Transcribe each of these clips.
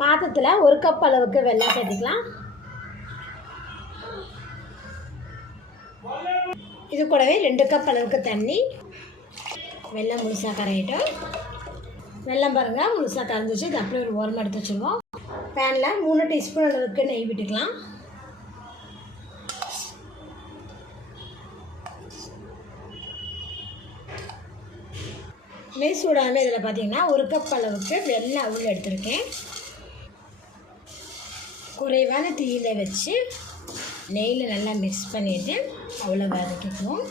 பாத்திரத்தில் ஒரு கப் அளவுக்கு வெள்ளம் சேர்த்துக்கலாம். இது கூடவே ரெண்டு கப் அளவுக்கு தண்ணி. வெள்ளம் முழுசாக கரையிட்டோம். வெள்ளம் பாருங்கள் முழுசாக கரைஞ்சிச்சு இது அப்படியே ஒரு ஓரமாக எடுத்து வச்சுருவோம். பேனில் மூணு டீஸ்பூன் அளவுக்கு நெய் விட்டுக்கலாம். நெய் சூடாமல் இதில் பார்த்தீங்கன்னா ஒரு கப் அளவுக்கு வெள்ளை அவுள் எடுத்திருக்கேன். குறைவான தீயில் வச்சு நெய்யில் நல்லா மிக்ஸ் பண்ணிவிட்டு அவ்வளோ வதக்கிக்குவோம்.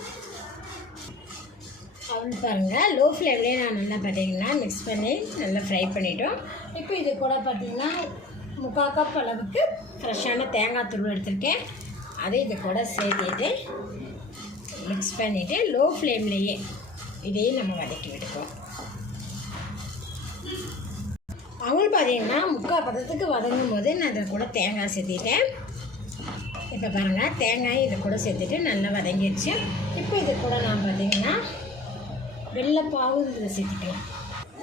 அவ்வளோ பாருங்கள் லோ ஃப்ளேம்லேயே நான் நல்லா பார்த்தீங்கன்னா மிக்ஸ் பண்ணி நல்லா ஃப்ரை பண்ணிட்டோம். இப்போ இது கூட பார்த்திங்கன்னா முக்கால் கப் அளவுக்கு ஃப்ரெஷ்ஷான தேங்காய் தூள் எடுத்திருக்கேன். அதை இது கூட சேர்த்துட்டு மிக்ஸ் பண்ணிவிட்டு லோ ஃப்ளேம்லேயே இதையும் நம்ம வதக்கி விட்டுக்குவோம். பார்த்தீங்கன்னா முக்கால் பதத்துக்கு வதங்கும் போது நான் இதை கூட தேங்காய் சேர்த்திட்டேன். இப்போ பாருங்கள் தேங்காய் இதை கூட சேர்த்துட்டு நல்லா வதங்கிடுச்சு. இப்போ இது கூட நான் பார்த்தீங்கன்னா வெள்ளைப்பாவு இதில் சேர்த்துக்கலாம்.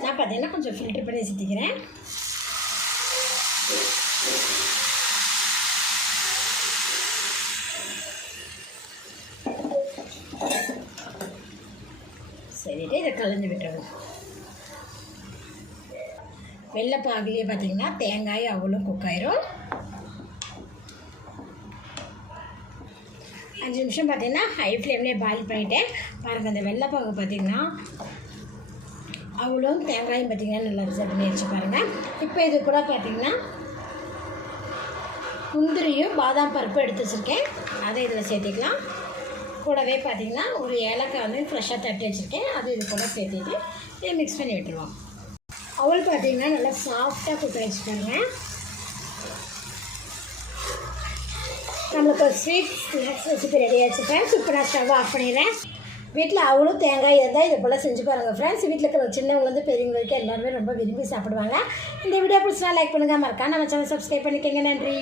நான் பார்த்தீங்கன்னா கொஞ்சம் ஃபில்ட்ரு பண்ணி சேர்த்திக்கிறேன். சரிட்டு இதை கலந்து விட்டுருவோம் வெள்ளைப்பாகுலேயே பார்த்தீங்கன்னா தேங்காய் அவ்வளோ குக் ஆயிரும் அஞ்சு நிமிஷம் பார்த்தீங்கன்னா ஹை ஃப்ளேம்லேயே பாயில் பண்ணிட்டேன். பாருங்கள் அந்த வெள்ளைப்பாகு பார்த்தீங்கன்னா அவ்வளோ தேங்காயும் பார்த்தீங்கன்னா நல்லா ரிசர்வ் பண்ணி வச்சு பாருங்கள் இப்போ இது கூட பார்த்தீங்கன்னா முந்திரியும் பாதாம் பருப்பு எடுத்து வச்சுருக்கேன். அதை இதில் சேர்த்திக்கலாம். கூடவே பார்த்தீங்கன்னா ஒரு ஏலக்காய் வந்து ஃப்ரெஷ்ஷாக தட்டி வச்சுருக்கேன். அது இது கூட சேர்த்திட்டு இதை மிக்ஸ் பண்ணி விட்டுருவோம். அவள் பார்த்தீங்கன்னா நல்லா சாஃப்டாக குக் ஆகிடுச்சு நம்மளுக்கு ஸ்வீட் ஸ்நாக்ஸ் ரெசிபி ரெடி ஆச்சு ஃப்ரெண்ட்ஸ் இப்போ நான் ஸ்டவ் ஆஃப் பண்ணிடுறேன். வீட்டில் அவ்வளோ தேங்காய் இருந்தால் இதை போல் செஞ்சு பாருங்கள் ஃப்ரெண்ட்ஸ் வீட்டில் இருக்கிற சின்னவங்கலேருந்து பெரியவங்க வரைக்கும் எல்லாருமே ரொம்ப விரும்பி சாப்பிடுவாங்க. இந்த வீடியோ பிடிச்சா லைக் பண்ணுங்கள் மறக்காம நம்ம சேனல் சப்ஸ்கிரைப் பண்ணிக்கோங்க. நன்றி.